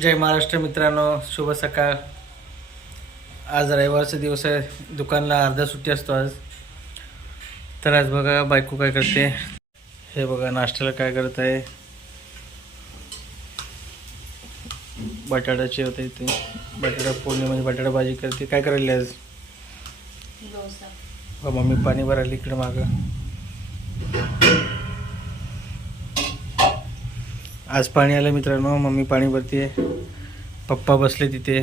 जय महाराष्ट्र मित्रांनो शुभ सकाळ. आज रविवारचा दिवस आहे दुकानला अर्धा सुट्टी असतो आज. तर आज बघा बायको काय करते? हे बघा नाश्त्याला काय करत आहे? बटाट्याचे होते इथे. बटाटा फोडणी म्हणजे बटाटा भाजी करते. काय करायला आज? मम्मी पाणी भरायला इकडे मागं. आज पाणी आलं मित्रांनो मम्मी पाणी भरते पप्पा बसले तिथे.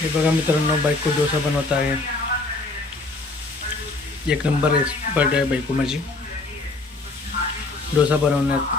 हे बघा मित्रांनो बायको डोसा बनवत आहे. एक नंबर एक्सपर्ट आहे बायको माझी. डोसा बनवण्यात.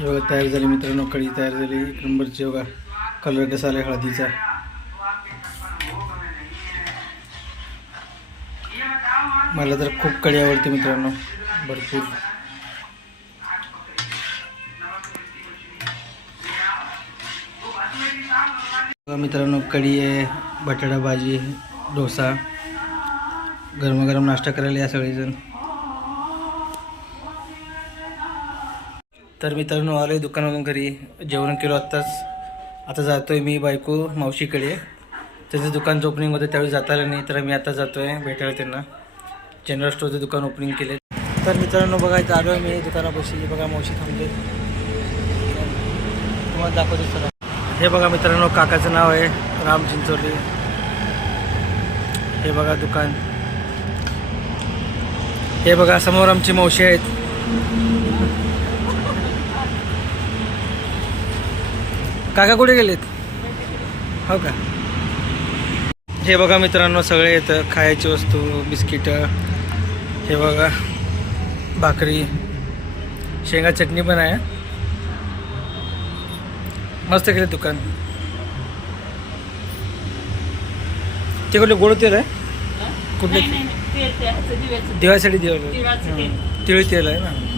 योगा तयार झाली मित्रांनो कढी तयार झाली. एक नंबरची बघा. कलर कसा आला हळदीचा? मला तर खूप कढी आवडते मित्रांनो. भरपूर. बघा मित्रांनो कढी आहे बटाटा भाजी डोसा. गरमागरम नाश्ता करायला या सगळेजण. तर मित्रांनो आलो आहे दुकानावरून घरी. जेवण केलो आत्ताच. आता जातोय मी बायको मावशीकडे. त्याचं दुकानचं ओपनिंग होतं त्यावेळी जाता आलं नाही तर मी आता जातोय भेटायला त्यांना. जनरल स्टोअरचं दुकान ओपनिंग केले तर मित्रांनो बघा इथं आलो मी दुकानापाशी. बघा मावशी थांबले. तुम्हाला दाखवतो चला. हे बघा मित्रांनो काकाचं नाव आहे राम चिंचोली. हे बघा दुकान. हे बघा समोर आमची मावशी आहेत. काका कुठे गेलेत? हो का? हे बघा मित्रांनो सगळे येतं खायची वस्तू बिस्किटं हे बघा भाकरी शेंगा चटणी पण आहे. मस्त केलं दुकान. ते कुठले गोड तेल आहे? कुठले? दिवाळीसाठी दिवाळी. तिळी तेल आहे ना?